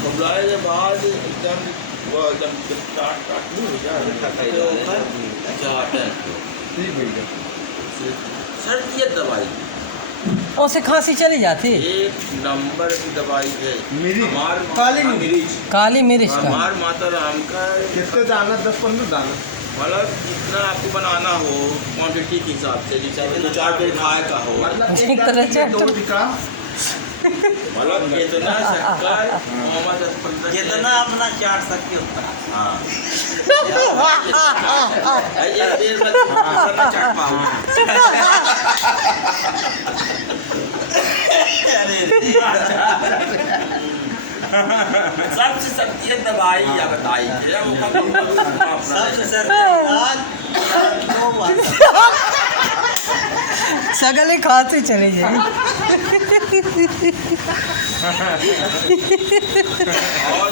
घबराए के बाद एकदम वो एकदम टाट नहीं हो जाए ठीक भैया सर्दी दवाई उससे खांसी चली जाती। एक नंबर की दवाई है। मिर्च, काली काली मिर्च, काली मिर्च का हमार माता राम का कितने दाना 10-15 दाना मतलब जितना आपको बनाना हो क्वांटिटी के हिसाब से, जैसे 2-4 पेड़ खाए का हो, एक तरह से 2 का मतलब कितना शक्कर 10-15 जितना अपना चाट सकते उतना। हाँ एक देर में ना चाट पाऊँ। सबसे सस्ती दवाई या बताई सबसे सगले खांसी चली जाए। और